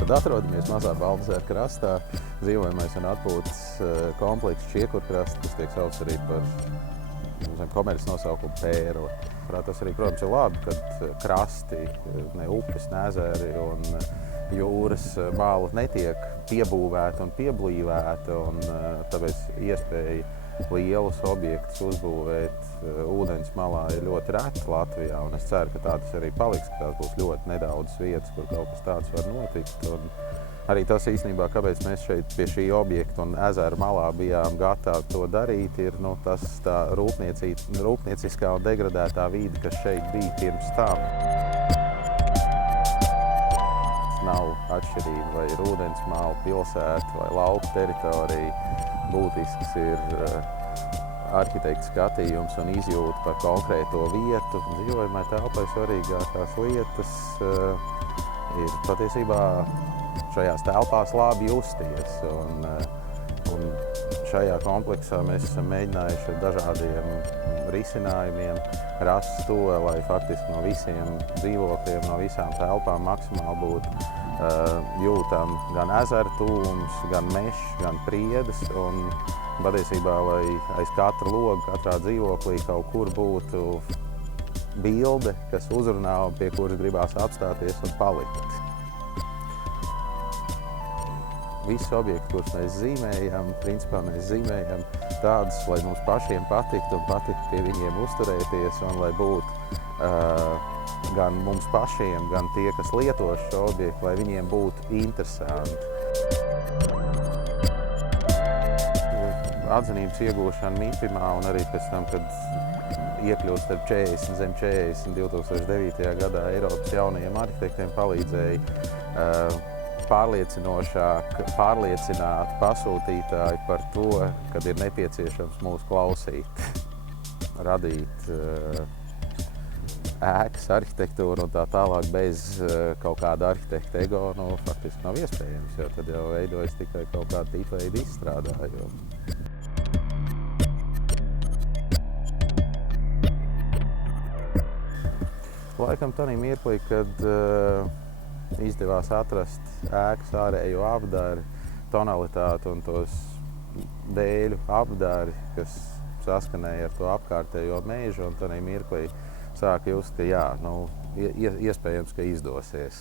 tad atrodamies mazā Baltezera krastā, dzīvojamais un atpūtas komplekss Čiekurkrasts, kas tiek saucts arī par zem komerces nosaukumu Pērle. Tas arī, protams, ir labi, kad krasti, ne upes, ne ezeri un jūras mala netiek piebūvēta un pieblīvēta, un tāpēc iespēja lielus objektus uzbūvēt ūdens malā ir ļoti reta Latvijā, un es ceru, ka tā tas arī paliks, ka tās būs ļoti nedaudzas vietas, kur kaut kas tāds var notikt. Un arī tas īstenībā, kāpēc mēs šeit pie šī objekta un ezera malā bijām gatavi to darīt, ir tas tā rūpnieciskā un degradētā vide, kas šeit bija pirms tam. Nav atšķirība, vai ir ūdens mala, pilsēta vai lauku teritorija. Būtisks ir arhitekta skatījums un izjūta par konkrēto vietu. Dzīvojamai telpai svarīgākās lietas ir patiesībā šajās telpās labi justies. Un šajā kompleksā mēs esam mēģinājuši ar dažādiem risinājumiem rast to, lai faktiski no visiem dzīvokļiem, no visām telpām maksimāli būtu jūtam gan ezera tūms, gan mežs, gan priedes. Un patiesībā, lai aiz katra loga, katrā dzīvoklī kaut kur būtu bilde, kas uzrunā un pie kuras gribās apstāties un palikt. Visi objekti, kurus mēs zīmējam, principā mēs zīmējam tādus, lai mums pašiem patiktu un patiktu pie viņiem uzturēties, un lai būtu gan mums pašiem, gan tie, kas lieto šo objektu, lai viņiem būtu interesanti. Atzinības iegūšana MIPIMā un arī pēc tam, kad iekļūst starp 40 zem 40 2009. Gadā Eiropas jaunajiem arhitektiem palīdzēja pārliecinošāk pārliecināt pasūtītāju par to, kad ir nepieciešams mūs klausīt, radīt ēkas arhitektūru un tā tālāk bez kaut kāda arhitekta ego, faktiski nav iespējams, jo tad jau veidojas tikai kaut kāda tītveida izstrādājuma. Laikam tādā mirklī, kad izdevās atrast ēkas ārējo apdari, tonalitāti un tos dēļu apdari, kas saskanēja ar to apkārtējo mežu, un tādā mirklī sāk just, ka jā, iespējams, ka izdosies.